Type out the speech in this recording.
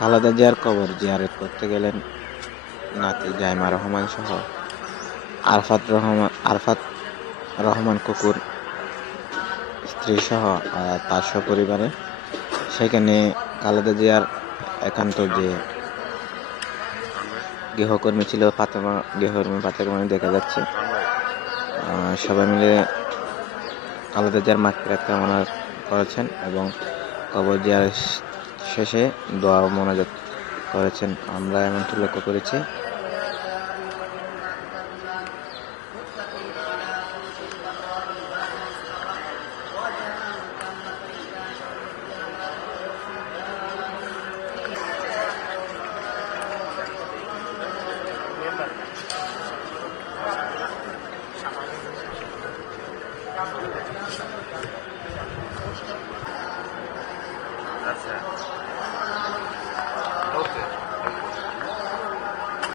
খালেদা জিয়ার কবর জিয়ারত করতে গেলেন নাতি জাইমা রহমান সহ আরফাত রহমান কুকুর স্ত্রী সহ তার সপরিবারে। সেখানে খালেদা জিয়ার একান্ত যে গৃহকর্মী ছিল গৃহকর্মী দেখা যাচ্ছে। সবাই মিলে খালেদা জিয়ার মাগফিরাত কামনা করেছেন এবং কবর জিয়ারত শেষে দোয়া ও মোনাজাত করেছেন। আমরা এমনটি লক্ষ্য করেছি।